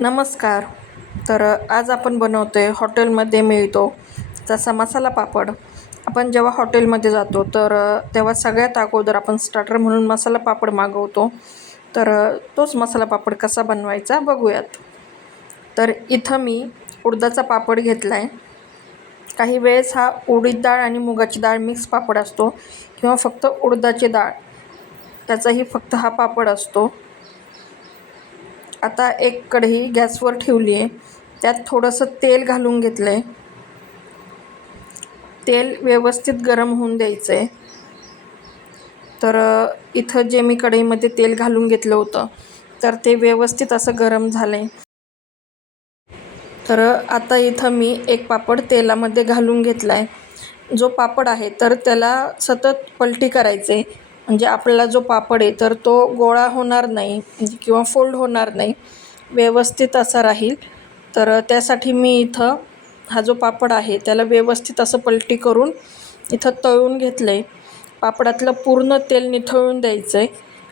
नमस्कार. तर आज आपण बनवतो आहे हॉटेलमध्ये मिळतो तसा मसाला पापड. आपण जेव्हा हॉटेलमध्ये जातो तर तेव्हा सगळ्यात अगोदर आपण स्टार्टर म्हणून मसाला पापड मागवतो. तर तोच मसाला पापड कसा बनवायचा बघूयात. तर इथं मी उडदाचा पापड घेतला आहे. काही वेळेस हा उडीद डाळ आणि मुगाची डाळ मिक्स पापड असतो किंवा फक्त उडदाची डाळ त्याचाही फक्त हा पापड असतो. आता एक कढई गॅसवर ठेवली आहे. त्यात थोडंसं तेल घालून घेतलं आहे. तेल व्यवस्थित गरम होऊन द्यायचं आहे. तर इथं जे मी कढईमध्ये तेल घालून घेतलं होतं तर ते व्यवस्थित असं गरम झालं आहे. तर आता इथं मी एक पापड तेलामध्ये घालून घेतला आहे. जो पापड आहे तर त्याला सतत पलटी करायचे, म्हणजे आपला जो पापड आहे तर तो गोळा होणार नाही किंवा फोल्ड होणार नाही, व्यवस्थित असा राहील. तर त्यासाठी मी इथं हा जो पापड आहे त्याला व्यवस्थित असं पलटी करून इथं तळून घेतलं आहे. पापडातलं पूर्ण तेल निथळून द्यायचं आहे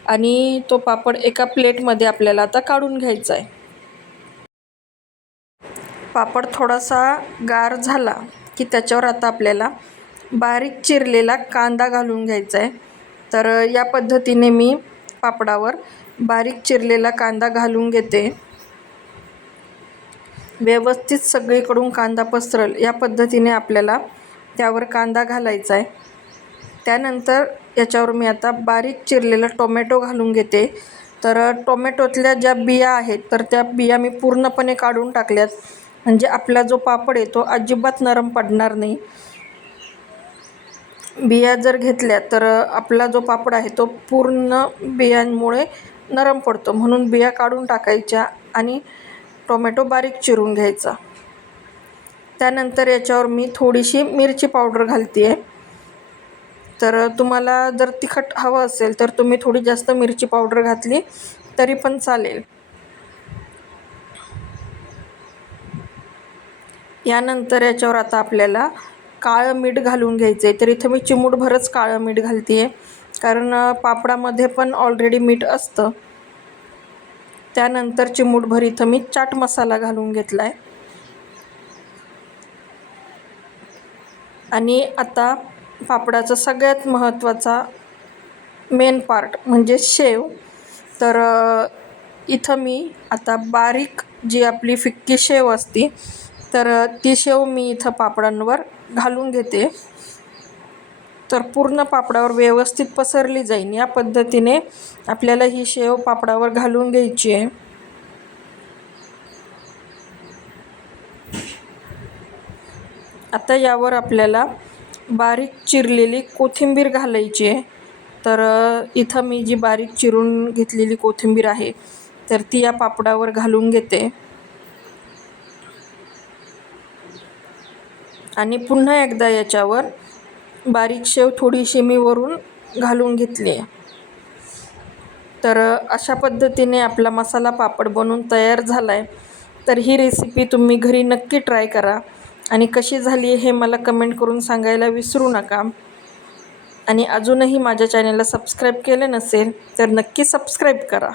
आणि तो पापड एका प्लेटमध्ये आपल्याला आता काढून घ्यायचा आहे. पापड थोडासा गार झाला की त्याच्यावर आता आपल्याला बारीक चिरलेला कांदा घालून घ्यायचा आहे. तर या पद्धतीने मी पापडावर बारीक चिरलेला कांदा घालून घेते. व्यवस्थित सगळीकडून कांदा पसरल या पद्धतीने आपल्याला त्यावर कांदा घालायचा आहे. त्यानंतर याच्यावर मी आता बारीक चिरलेला टोमॅटो घालून घेते. तर टोमॅटोतल्या ज्या बिया आहेत तर त्या बिया मी पूर्णपणे काढून टाकल्यात, म्हणजे आपला जो पापड आहे तो अजिबात नरम पडणार नाही. बिया जर घेतल्या तर आपला जो पापड आहे तो पूर्ण बियांमुळे नरम पडतो, म्हणून बिया काढून टाकायच्या आणि टोमॅटो बारीक चिरून घ्यायचा. त्यानंतर याच्यावर मी थोडीशी मिरची पावडर घालते आहे. तर तुम्हाला जर तिखट हवं असेल तर तुम्ही थोडी जास्त मिरची पावडर घातली तरी पण चालेल. यानंतर याच्यावर आता आपल्याला काळं मीठ घालून घ्यायचं आहे. तर इथं मी चिमूटभरच काळं मीठ घालते आहे, कारण पापडामध्ये पण ऑलरेडी मीठ असतं. त्यानंतर चिमूटभर इथं मी चाट मसाला घालून घेतला आहे. आणि आता पापडाचा सगळ्यात महत्त्वाचा मेन पार्ट म्हणजे शेव. तर इथं मी आता बारीक जी आपली फिक्की शेव असते तर ती शेव मी इथं पापडांवर घालून घेते. तर पूर्ण पापडावर व्यवस्थित पसरली जाईल या पद्धतीने आपल्याला ही शेव पापडावर घालून घ्यायची आहे. आता यावर आपल्याला बारीक चिरलेली कोथिंबीर घालायची आहे. तर इथं मी जी बारीक चिरून घेतलेली कोथिंबीर आहे तर ती या पापडावर घालून घेते. आणि पुन्हा एकदा याच्यावर बारीक शेव थोडीशी मी वरून घालून घेतली आहे. तर अशा पद्धतीने आपला मसाला पापड बनवून तयार झाला आहे. तर ही रेसिपी तुम्ही घरी नक्की ट्राय करा आणि कशी झाली हे मला कमेंट करून सांगायला विसरू नका. आणि अजूनही माझ्या चॅनलला सबस्क्राईब केले नसेल तर नक्की सबस्क्राईब करा.